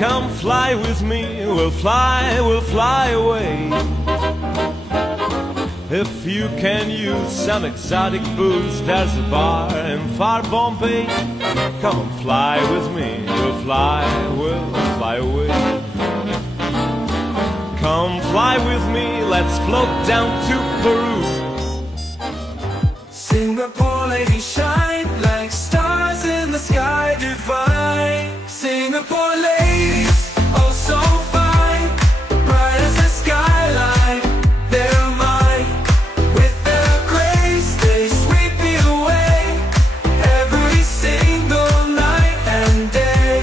Come fly with me, we'll fly away. If you can use some exotic booze, there's a bar in far Bombay. Come and fly with me, we'll fly away. Come fly with me, let's float down to Peru. Singapore ladies shine like stars in the sky divine. Singapore ladies, oh so fine, bright as the skyline. They're mine, with their grace they sweep me away, every single night and day.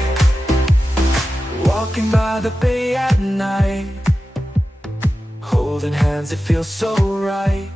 Walking by the bay at night, holding hands, it feels so right.